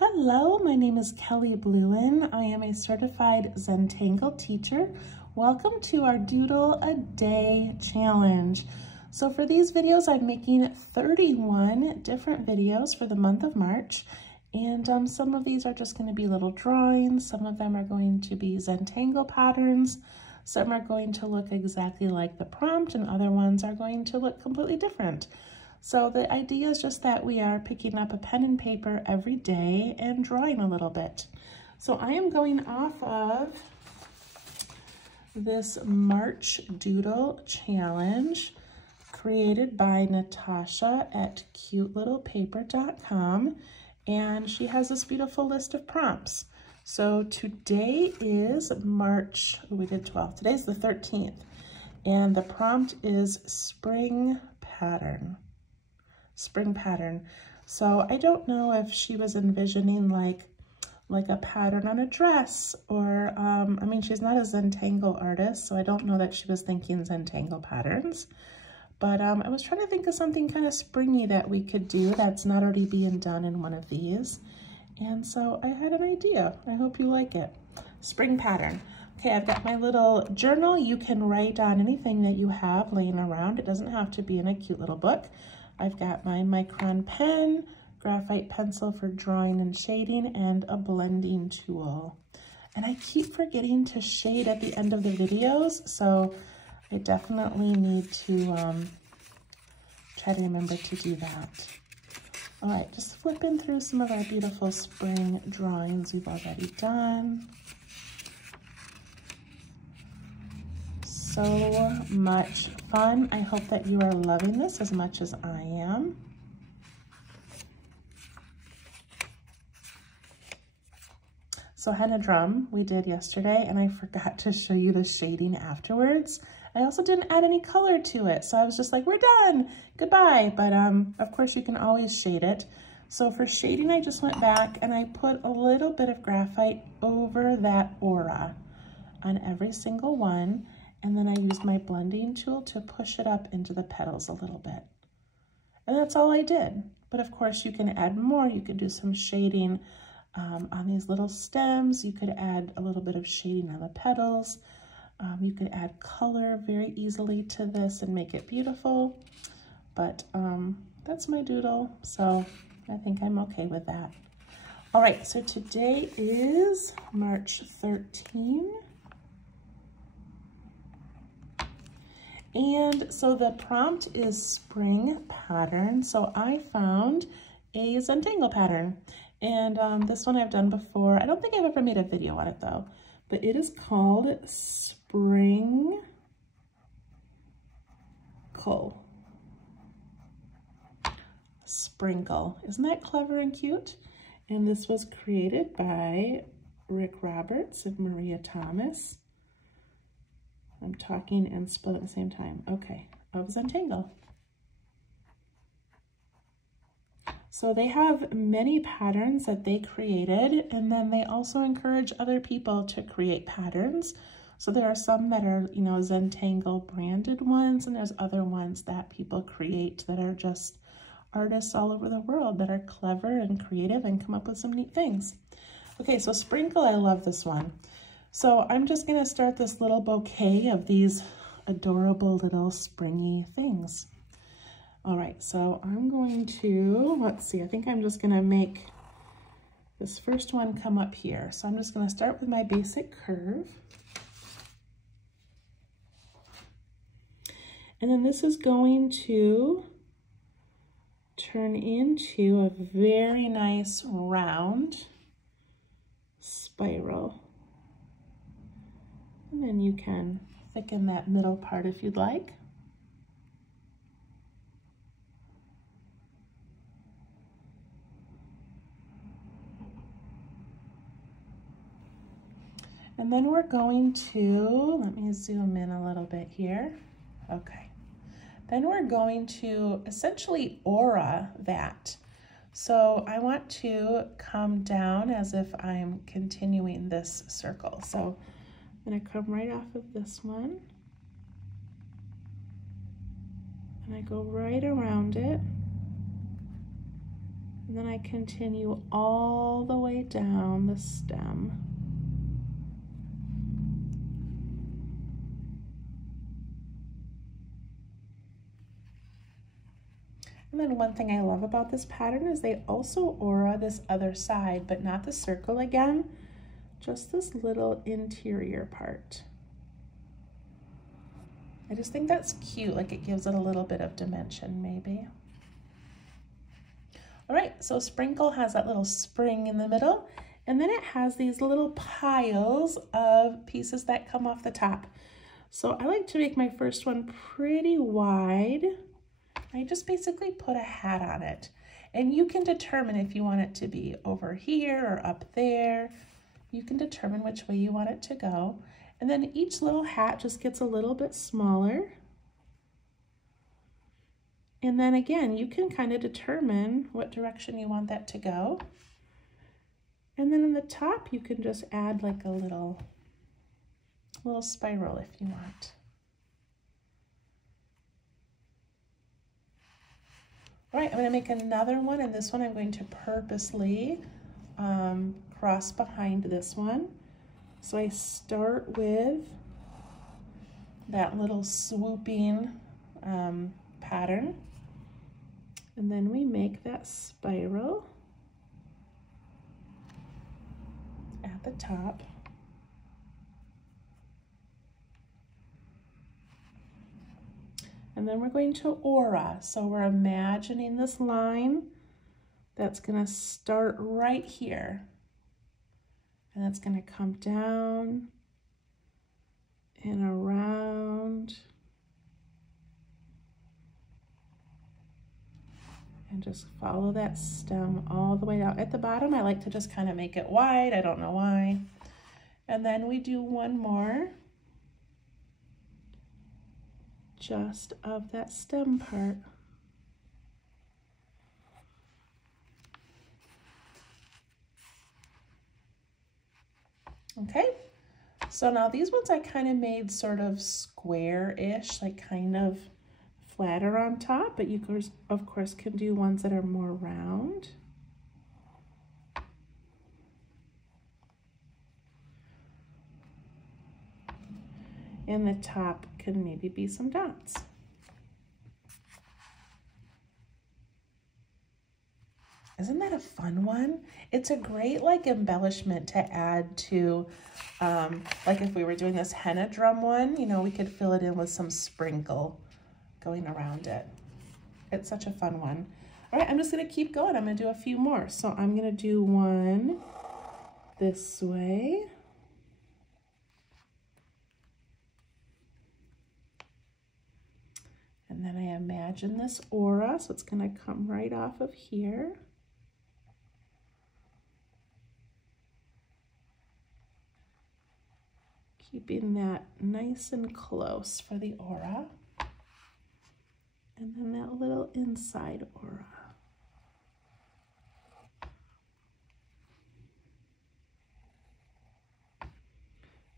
Hello, my name is Kelly Bluin. I am a certified Zentangle teacher. Welcome to our Doodle a Day challenge. So for these videos, I'm making 31 different videos for the month of March. And some of these are just going to be little drawings. Some of them are going to be Zentangle patterns. Some are going to look exactly like the prompt, and other ones are going to look completely different. So the idea is just that we are picking up a pen and paper every day and drawing a little bit. So I am going off of this March Doodle challenge created by Natasha at cutelittlepaper.com, and she has this beautiful list of prompts. So today is March, we did 12th, today's the 13th, and the prompt is spring pattern. Spring pattern. So I don't know if she was envisioning like a pattern on a dress, or I mean, she's not a Zentangle artist, so I don't know that she was thinking Zentangle patterns, but I was trying to think of something kind of springy that we could do that's not already being done in one of these, and so I had an idea. I hope you like it. Spring pattern. Okay, I've got my little journal. You can write on anything that you have laying around. It doesn't have to be in a cute little book. I've got my Micron pen, graphite pencil for drawing and shading, and a blending tool. And I keep forgetting to shade at the end of the videos, so I definitely need to try to remember to do that. All right, just flipping through some of our beautiful spring drawings we've already done. So much fun. I hope that you are loving this as much as I am. So henna drum we did yesterday, and I forgot to show you the shading afterwards. I also didn't add any color to it, so I was just like, we're done, goodbye. But of course you can always shade it. So for shading, I just went back and I put a little bit of graphite over that aura on every single one. And then I used my blending tool to push it up into the petals a little bit. And that's all I did. But of course you can add more. You could do some shading on these little stems. You could add a little bit of shading on the petals. You could add color very easily to this and make it beautiful. But that's my doodle, so I think I'm okay with that. All right, so today is March 13. And so the prompt is spring pattern. So I found a Zentangle pattern, and this one I've done before. I don't think I've ever made a video on it though, but it is called Sprinkle. Sprinkle. Isn't that clever and cute? And this was created by Rick Roberts and Maria Thomas. I'm talking and spelling at the same time. Okay, of Zentangle. So they have many patterns that they created, and then they also encourage other people to create patterns. So there are some that are, you know, Zentangle branded ones, and there's other ones that people create that are just artists all over the world that are clever and creative and come up with some neat things. Okay, so Sprinkle, I love this one. So I'm just gonna start this little bouquet of these adorable little springy things. All right, so I'm going to, let's see, I think I'm just gonna make this first one come up here. So I'm just gonna start with my basic curve. And then this is going to turn into a very nice round spiral. And then you can thicken that middle part if you'd like. And then we're going to, let me zoom in a little bit here. Okay. Then we're going to essentially aura that. So I want to come down as if I'm continuing this circle. So I'm gonna come right off of this one, and I go right around it, And then I continue all the way down the stem. And then one thing I love about this pattern is they also aura this other side, but not the circle again, just this little interior part. I just think that's cute, like it gives it a little bit of dimension maybe. All right, so Sprinkle has that little spring in the middle, and then it has these little piles of pieces that come off the top. So I like to make my first one pretty wide. I just basically put a hat on it, and you can determine if you want it to be over here or up there. You can determine which way you want it to go. And then each little hat just gets a little bit smaller. And then again, you can kind of determine what direction you want that to go. And then in the top, you can just add like a little spiral if you want. All right, I'm gonna make another one, and this one I'm going to purposely cross behind this one. So I start with that little swooping pattern, and then we make that spiral at the top. And then we're going to aura. So we're imagining this line that's gonna start right here. And it's gonna come down and around and just follow that stem all the way out. At the bottom, I like to just kind of make it wide. I don't know why. And then we do one more just of that stem part. Okay, so now these ones I kind of made sort of square-ish, like kind of flatter on top, but you of course can do ones that are more round. And the top can maybe be some dots. Isn't that a fun one? It's a great like embellishment to add to, like if we were doing this henna drum one, you know, we could fill it in with some sprinkle going around it. It's such a fun one. All right, I'm just gonna keep going. I'm gonna do a few more. So I'm gonna do one this way. And then I imagine this aura, so it's gonna come right off of here. Keeping that nice and close for the aura. And then that little inside aura.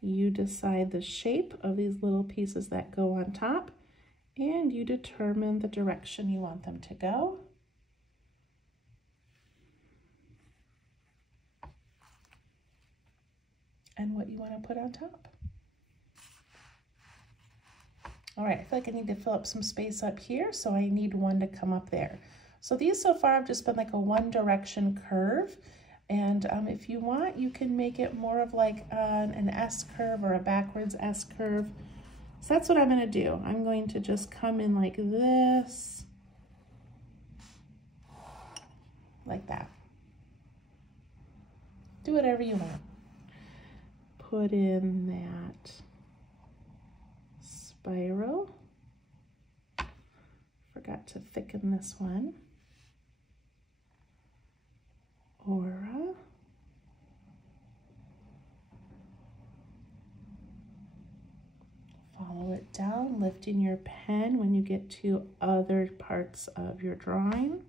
You decide the shape of these little pieces that go on top, and you determine the direction you want them to go. And what you want to put on top. All right, I feel like I need to fill up some space up here, so I need one to come up there. So these so far have just been like a one direction curve. And if you want, you can make it more of like an S curve or a backwards S curve. So that's what I'm gonna do. I'm going to just come in like this, like that. Do whatever you want. Put in that spiral. Forgot to thicken this one. Aura. Follow it down, lifting your pen when you get to other parts of your drawing.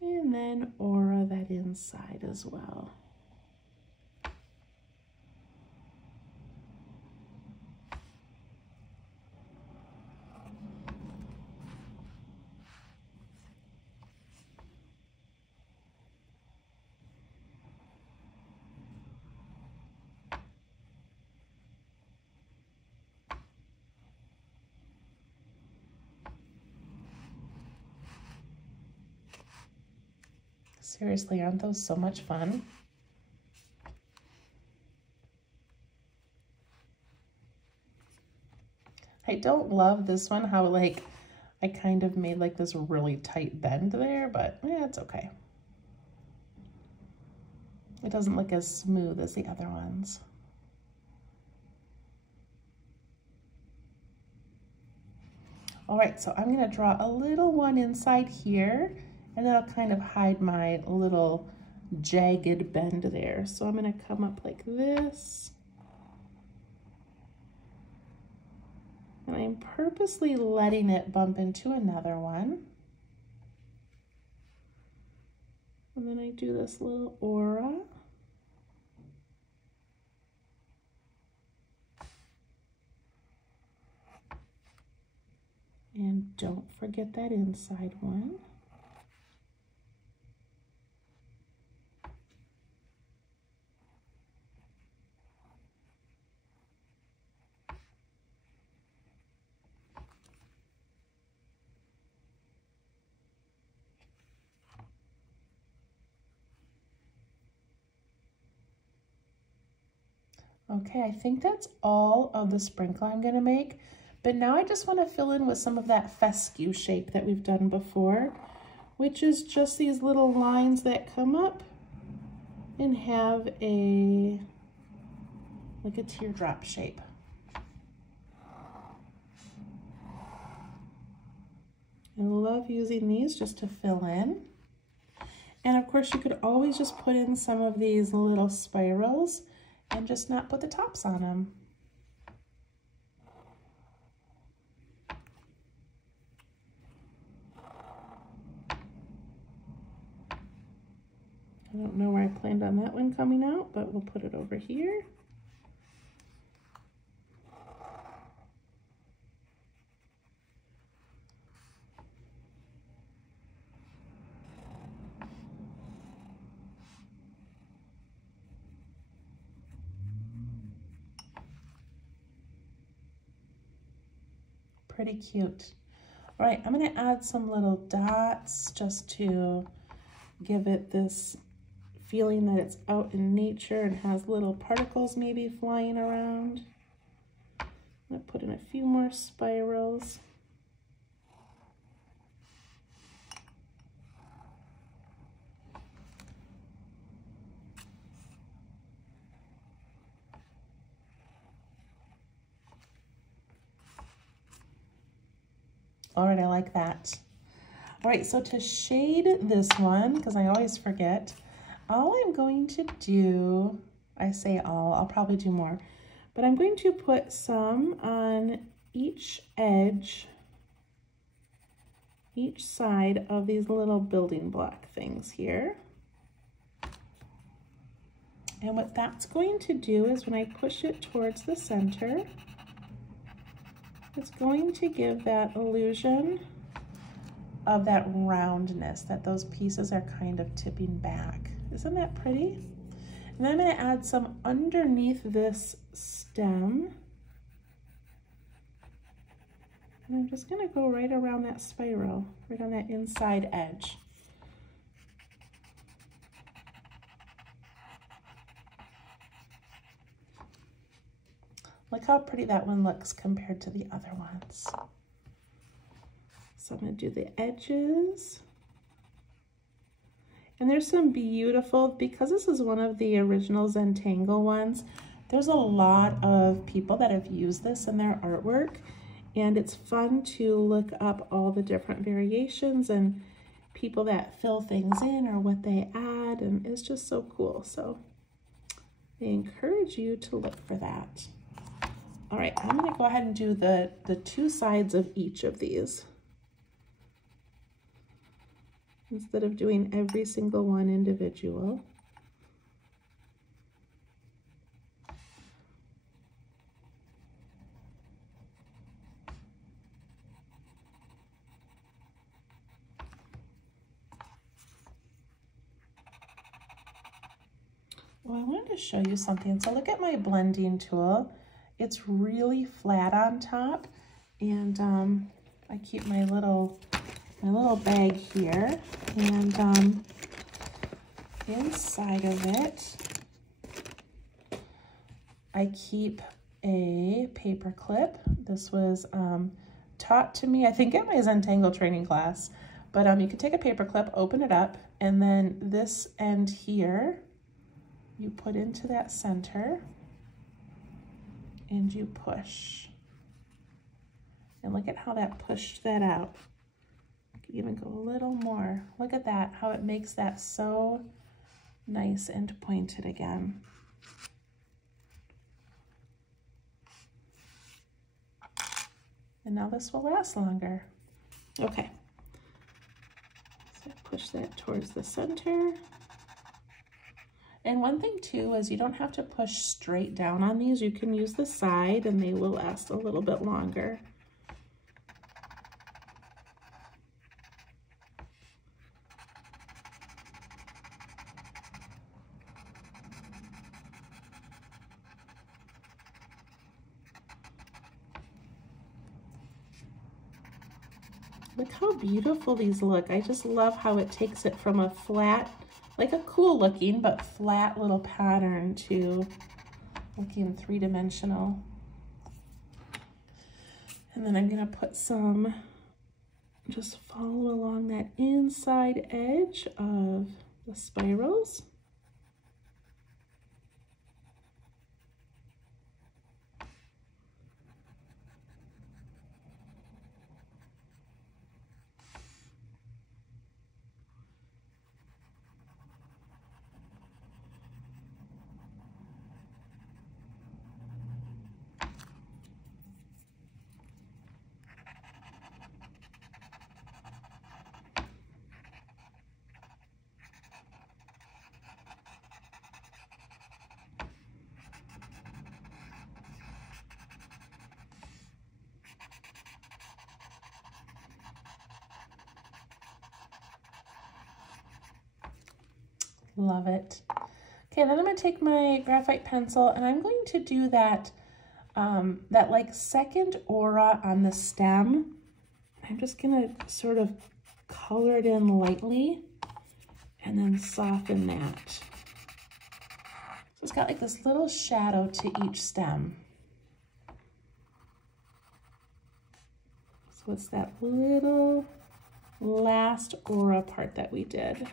And then aura that inside as well. Seriously, aren't those so much fun? I don't love this one, how like I kind of made like this really tight bend there, but yeah, it's okay. It doesn't look as smooth as the other ones. All right, so I'm gonna draw a little one inside here, and that'll kind of hide my little jagged bend there. So I'm gonna come up like this. And I'm purposely letting it bump into another one. And then I do this little aura. And don't forget that inside one. Okay, I think that's all of the sprinkle I'm gonna make, but now I just wanna fill in with some of that fescue shape that we've done before, which is just these little lines that come up and have like a teardrop shape. I love using these just to fill in. And of course you could always just put in some of these little spirals and just not put the tops on them. I don't know where I planned on that one coming out, but we'll put it over here. Pretty cute. All right, I'm gonna add some little dots just to give it this feeling that it's out in nature and has little particles maybe flying around. I'm gonna put in a few more spirals. All right, I like that. All right, so to shade this one, because I always forget, all I'm going to do, I say all, I'll probably do more, but I'm going to put some on each edge, each side of these little building block things here. And what that's going to do is when I push it towards the center, it's going to give that illusion of that roundness, that those pieces are kind of tipping back. Isn't that pretty? And then I'm going to add some underneath this stem. And I'm just going to go right around that spiral, right on that inside edge. Look how pretty that one looks compared to the other ones. So I'm going to do the edges. And there's some beautiful, because this is one of the original Zentangle ones, there's a lot of people that have used this in their artwork. And it's fun to look up all the different variations and people that fill things in or what they add. And it's just so cool. So I encourage you to look for that. All right, I'm gonna go ahead and do the two sides of each of these instead of doing every single one individual. Well, I wanted to show you something. So look at my blending tool. It's really flat on top, and I keep my little bag here, and inside of it, I keep a paper clip. This was taught to me, I think, at my Zentangle training class. But you can take a paper clip, open it up, and then this end here, you put into that center, and you push. And look at how that pushed that out. You can even go a little more. Look at that, how it makes that so nice and pointed again. And now this will last longer. Okay. So push that towards the center. And one thing too is you don't have to push straight down on these. You can use the side and they will last a little bit longer. Look how beautiful these look. I just love how it takes it from a flat, like a cool looking, but flat little pattern to looking three-dimensional. And then I'm gonna put some, just follow along that inside edge of the spirals. Love it. Okay, then I'm gonna take my graphite pencil and I'm going to do that, that like second aura on the stem. I'm just gonna sort of color it in lightly and then soften that. So it's got like this little shadow to each stem. So it's that little last aura part that we did.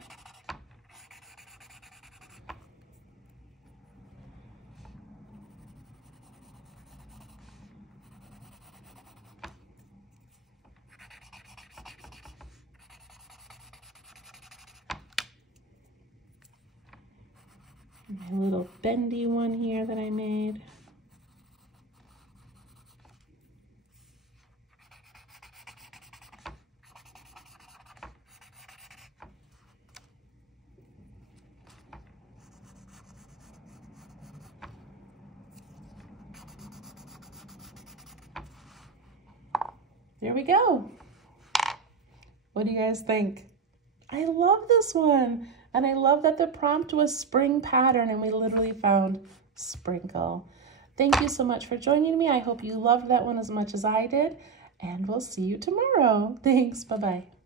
My little bendy one here that I made. There we go. What do you guys think? I love this one. And I love that the prompt was spring pattern and we literally found sprinkle. Thank you so much for joining me. I hope you loved that one as much as I did. And we'll see you tomorrow. Thanks. Bye-bye.